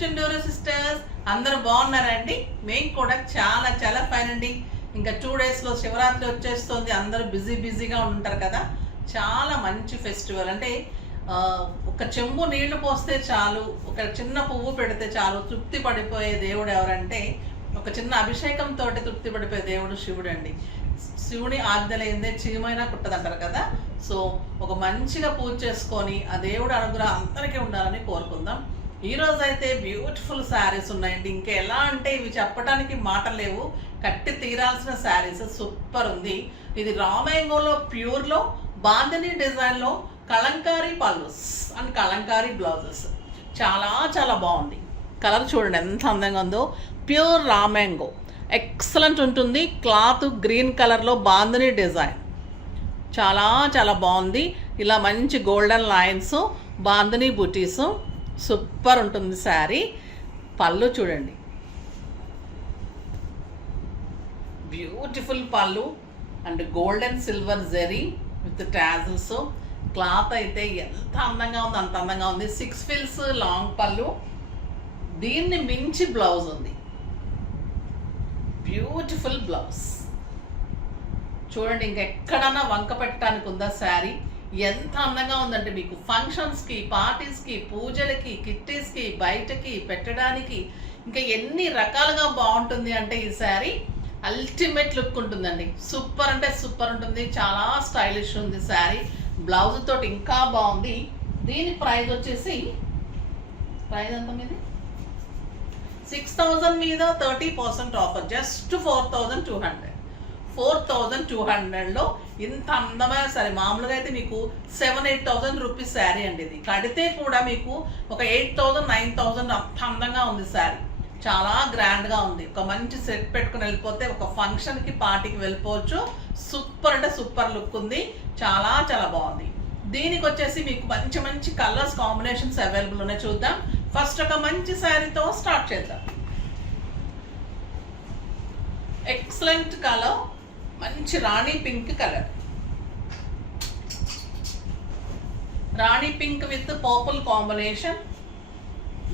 Chunduru sisters. అందరూ బాగున్నారండి? మేము కూడా చాలా చాలా ఫైన్ అండి. ఇంకా 2 డేస్లో శివరాత్రి వచ్చేస్తుంది. అందరూ బిజీగా ఉంటారు కదా. చాలా మంచి ఫెస్టివల్. అంటే ఒక చెంబు నీళ్లు పోస్తే చాలు, ఒక చిన్న పువ్వు పెడితే చాలు తృప్తి పడిపోయే దేవుడు ఎవరంటే, ఒక చిన్న అభిషేకంతో తృప్తి పడిపోయే దేవుడు శివుడు అండి. శివుని ఆజ్ఞలైందే చీమైనా కుట్టదంటారు కదా. సో ఒక మంచిగా పూజ చేసుకొని ఆ దేవుడు అనుగ్రహం అందరికీ ఉండాలని కోరుకుందాం. ఈరోజు అయితే బ్యూటిఫుల్ శారీస్ ఉన్నాయండి. ఇంకా ఎలా అంటే ఇవి చెప్పడానికి మాటలు లేవు, కట్టి తీరాల్సిన శారీస్. సూపర్ ఉంది. ఇది రామాయంగోలో ప్యూర్లో బాందిని డిజైన్లో కలంకారీ పల్లూస్ అండ్ కలంకారీ బ్లౌజెస్. చాలా చాలా బాగుంది. కలర్ చూడండి ఎంత అందంగా ఉందో. ప్యూర్ రామాయంగో ఎక్సలెంట్ ఉంటుంది. క్లాత్ గ్రీన్ కలర్లో బాందిని డిజైన్ చాలా చాలా బాగుంది. ఇలా మంచి గోల్డెన్ లైన్స్, బాందిని బుటీస్, సూపర్ ఉంటుంది శారీ. పళ్ళు చూడండి, బ్యూటిఫుల్ పళ్ళు and golden silver zari with tassels. Cloth అయితే ఎంత అందంగా ఉంది, అంత అందంగా ఉంది. 6 ఫిల్స్ లాంగ్ పళ్ళు. దీన్ని మించి బ్లౌజ్ ఉంది. బ్యూటిఫుల్ బ్లౌజ్ చూడండి. ఇంకెక్కడన్నా వంక పెట్టడానికి ఉందా శారీ? ఎంత అందంగా ఉందంటే మీకు ఫంక్షన్స్కి, పార్టీస్కి, పూజలకి, కిట్టీస్కి, బయటకి పెట్టడానికి ఇంకా ఎన్ని రకాలుగా బాగుంటుంది అంటే ఈ శారీ అల్టిమేట్ లుక్ ఉంటుందండి. సూపర్ అంటే సూపర్ ఉంటుంది. చాలా స్టైలిష్ ఉంది శారీ. బ్లౌజ్ తోటి ఇంకా బాగుంది. దీని ప్రైస్ వచ్చేసి ప్రైస్ ఎంత మీది? 6,000 మీద 30% ఆఫర్. జస్ట్ 4,200. 4,200లో ఇంత అందమైన శారీ. మామూలుగా అయితే మీకు 7,000-8,000 రూపీస్ శారీ అండి. ఇది కడితే కూడా మీకు ఒక 8,000-9,000 అంత అందంగా ఉంది శారీ. చాలా గ్రాండ్గా ఉంది. ఒక మంచి సెట్ పెట్టుకుని వెళ్ళిపోతే ఒక ఫంక్షన్కి, పార్టీకి వెళ్ళిపోవచ్చు. సూపర్ అంటే సూపర్ లుక్ ఉంది. చాలా చాలా బాగుంది. దీనికి వచ్చేసి మీకు మంచి మంచి కలర్స్ కాంబినేషన్స్ అవైలబుల్ ఉన్నాయి. చూద్దాం. ఫస్ట్ ఒక మంచి శారీతో స్టార్ట్ చేద్దాం. ఎక్సలెంట్ కలర్, మంచి rani pink colour. Rani pink with purple combination.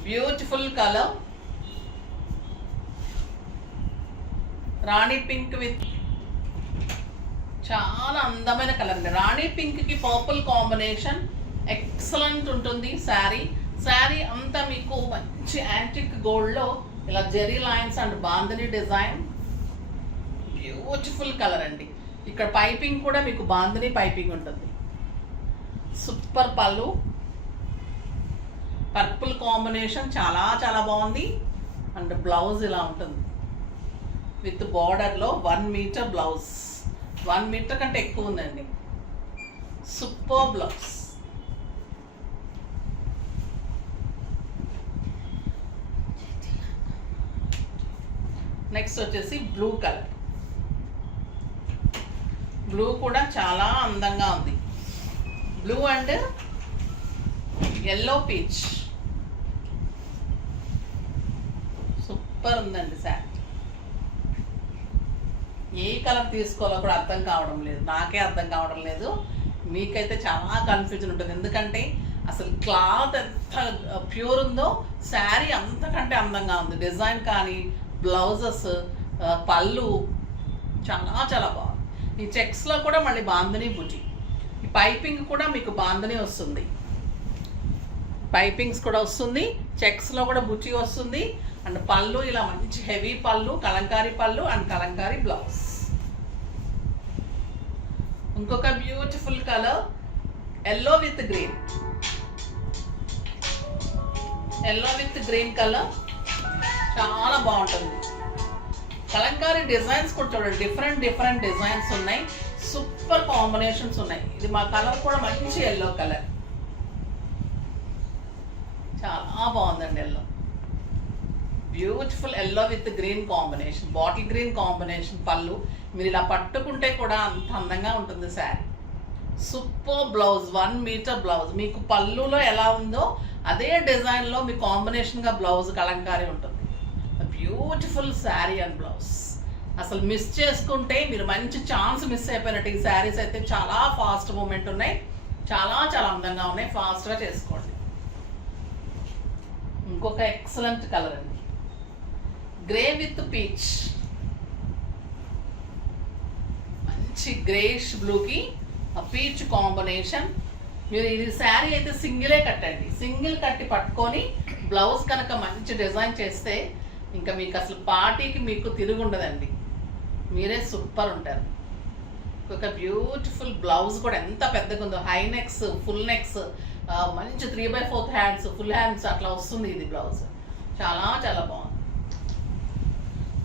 Beautiful colour. Rani pink with చాలా అందమైన కలర్ అండి. రాణి పింక్ కి పర్పుల్ కాంబినేషన్ ఎక్సలెంట్ ఉంటుంది శారీ. శారీ అంతా మీకు మంచి యాంటిక్ గోల్డ్లో ఇలా zari lines and bandhani design. Beautiful colour అండి. ఇక్కడ పైపింగ్ కూడా మీకు బాందిని పైపింగ్ ఉంటుంది. సూపర్ పళ్ళు, పర్పుల్ కాంబినేషన్ చాలా చాలా బాగుంది. అండ్ బ్లౌజ్ ఇలా ఉంటుంది విత్ బార్డర్లో 1 మీటర్ బ్లౌజ్. 1 మీటర్ కంటే ఎక్కువ ఉందండి. Super blouse. నెక్స్ట్ వచ్చేసి బ్లూ కలర్. బ్లూ కూడా చాలా అందంగా ఉంది. Blue and yellow peach. Super ఉందండి శారీ. ఏ కలర్ తీసుకోవాలో కూడా అర్థం కావడం లేదు. నాకే అర్థం కావడం లేదు. మీకైతే చాలా కన్ఫ్యూజన్ ఉంటుంది. ఎందుకంటే అసలు క్లాత్ ఎంత ప్యూర్ ఉందో శారీ అంతకంటే అందంగా ఉంది. డిజైన్ కానీ, బ్లౌజెస్, పళ్ళు చాలా చాలా బాగుంది. ఈ చెక్స్లో కూడా మళ్ళీ బాందిని బుటీ. ఈ పైపింగ్ కూడా మీకు బాందిని వస్తుంది. పైపింగ్స్ కూడా వస్తుంది. చెక్స్లో కూడా బుటీ వస్తుంది. అండ్ పళ్ళు ఇలా మంచి హెవీ పళ్ళు, కలంకారీ పళ్ళు అండ్ కలంకారీ బ్లౌజ్. ఇంకొక beautiful colour yellow with green. Yellow with green colour చాలా బాగుంటుంది. కలంకారీ డిజైన్స్ కూడా చూడండి. డిఫరెంట్ డిజైన్స్ ఉన్నాయి. సూపర్ కాంబినేషన్స్ ఉన్నాయి. ఇది మా కలర్ కూడా మంచి ఎల్లో కలర్. చాలా బాగుందండి yellow. Beautiful yellow with green combination, bottle green combination పళ్ళు. మీరు ఇలా పట్టుకుంటే కూడా అంత అందంగా ఉంటుంది sari. Super blouse, 1 metre blouse. మీకు పళ్ళులో ఎలా ఉందో అదే డిజైన్లో మీ కాంబినేషన్గా బ్లౌజ్ కలంకారీ ఉంటుంది. Beautiful sari and blouse. అసలు మిస్ చేసుకుంటే మీరు మంచి ఛాన్స్ మిస్ అయిపోయినట్టు. ఈ శారీస్ అయితే చాలా ఫాస్ట్ మూమెంట్ ఉన్నాయి. చాలా చాలా అందంగా ఉన్నాయి. ఫాస్ట్గా చేసుకోండి. ఇంకొక ఎక్సలెంట్ కలర్ అండి, గ్రే విత్ పీచ్. మంచి గ్రేష్ బ్లూకి ఆ పీచ్ కాంబినేషన్. మీరు ఇది శారీ అయితే సింగిలే కట్టండి, సింగిల్ కట్టి పట్టుకొని బ్లౌజ్ కనుక మంచి డిజైన్ చేస్తే ఇంకా మీకు అసలు పార్టీకి మీకు తిరుగుండదండి, మీరే సూపర్ ఉంటారు. ఒక బ్యూటిఫుల్ బ్లౌజ్ కూడా ఎంత పెద్దగా ఉందో, హై నెక్స్, ఫుల్ నెక్స్, మంచి 3/4 హ్యాండ్స్, ఫుల్ హ్యాండ్స్ అట్లా వస్తుంది ఇది బ్లౌజ్. చాలా చాలా బాగుంది.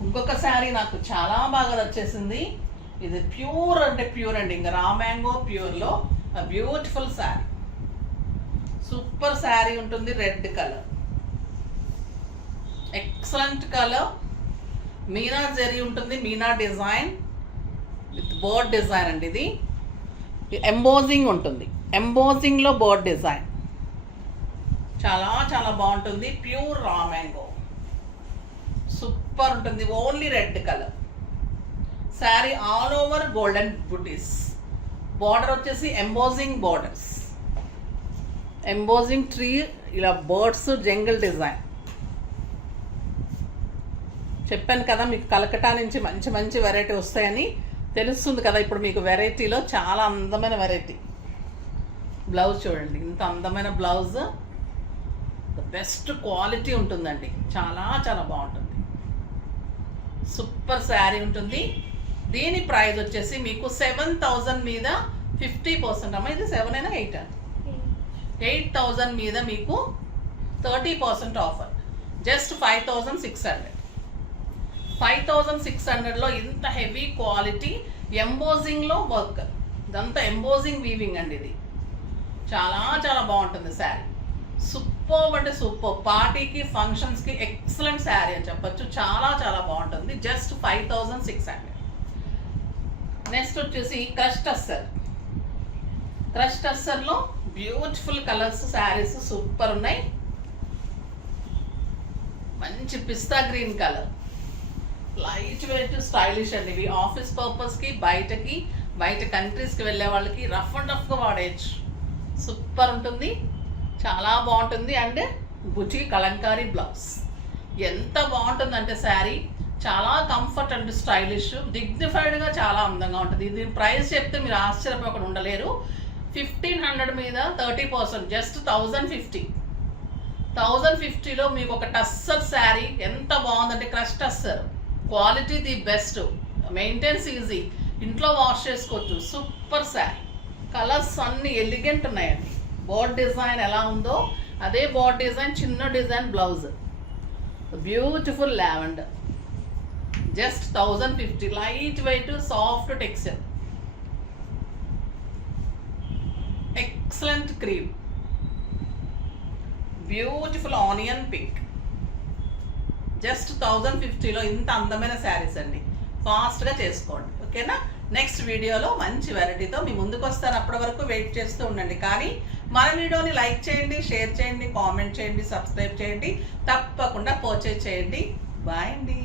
ఇంకొక శారీ నాకు చాలా బాగా నచ్చేసింది. ఇది ప్యూర్ అంటే ప్యూర్ అండి, ఇంకా రా మ్యాంగో ప్యూర్లో బ్యూటిఫుల్ శారీ, సూపర్ శారీ ఉంటుంది. Red colour, excellent colour. Meena zari ఉంటుంది, meena design with bird design అండి. ఇది ఎంబోజింగ్ ఉంటుంది, ఎంబోజింగ్లో బర్డ్ డిజైన్ చాలా చాలా బాగుంటుంది. ప్యూర్ రా మ్యాంగో సూపర్ ఉంటుంది. Only red colour sari, all over golden బుటీస్. బార్డర్ వచ్చేసి ఎంబోజింగ్ బార్డర్స్, ఎంబోజింగ్ ట్రీ, ఇలా బర్డ్స్, జంగిల్ డిజైన్. చెప్పాను కదా మీకు కలకటా నుంచి మంచి మంచి వెరైటీ వస్తాయని, తెలుస్తుంది కదా ఇప్పుడు మీకు. వెరైటీలో చాలా అందమైన వెరైటీ. బ్లౌజ్ చూడండి, ఇంత అందమైన బ్లౌజ్, బెస్ట్ క్వాలిటీ ఉంటుందండి, చాలా చాలా బాగుంటుంది. సూపర్ శారీ ఉంటుంది. దీని ప్రైస్ వచ్చేసి మీకు 7,000 మీద 50%. అమ్మ ఇది 7 అయినా 8 అని, 8,000 మీద మీకు 30% ఆఫర్, జస్ట్ 5,600. 5,600లో ఇంత హెవీ క్వాలిటీ ఎంబోజింగ్లో వర్క్, ఇదంతా ఎంబోజింగ్ వీవింగ్ అండి. ఇది చాలా చాలా బాగుంటుంది శారీ, సూపర్ అంటే సూపర్. పార్టీకి, ఫంక్షన్స్కి ఎక్సలెంట్ శారీ అని చెప్పొచ్చు, చాలా చాలా బాగుంటుంది. జస్ట్ 5,600. నెక్స్ట్ వచ్చేసి క్రష్ టస్సర్. క్రష్ టస్సర్లో బ్యూటిఫుల్ కలర్స్ శారీస్ సూపర్ ఉన్నాయి. మంచి pista green colour, light weight, stylish అండి. ఇవి ఆఫీస్ పర్పస్కి, బయట కంట్రీస్కి వెళ్ళే వాళ్ళకి రఫ్ అండ్ రఫ్గా వాడేయచ్చు, సూపర్ ఉంటుంది, చాలా బాగుంటుంది. అండ్ బుటీ కలంకారీ బ్లౌజ్ ఎంత బాగుంటుందంటే శారీ చాలా కంఫర్ట్ అండ్ స్టైలిష్, డిగ్నిఫైడ్గా చాలా అందంగా ఉంటుంది. దీని ప్రైస్ చెప్తే మీరు ఆశ్చర్యపోకుండా ఉండలేరు. 1,500 మీద 30%, జస్ట్ 1,050. 1,050లో మీకు ఒక టస్సర్ శారీ ఎంత బాగుందంటే, crush tussar quality the best, maintenance easy, ఇంట్లో వాష్ చేసుకోవచ్చు. సూపర్ శారీ, కలర్స్ అన్ని ఎలిగెంట్ ఉన్నాయండి. బోర్డ్ డిజైన్ ఎలా ఉందో అదే బోర్డ్ డిజైన్, చిన్న design blouse, beautiful lavender, just 1,050. Light weight, soft texture, excellent cream, beautiful onion pink. Just 1,050లో ఇంత అందమైన శారీస్ అండి. ఫాస్ట్గా చేసుకోండి, ఓకేనా. నెక్స్ట్ వీడియోలో మంచి వెరైటీతో మీ ముందుకు వస్తాను. అప్పటి వరకు వెయిట్ చేస్తూ ఉండండి. కానీ మన వీడియోని లైక్ చేయండి, షేర్ చేయండి, కామెంట్ చేయండి, సబ్స్క్రైబ్ చేయండి, తప్పకుండా పర్చేజ్ చేయండి. బాయ్ అండి.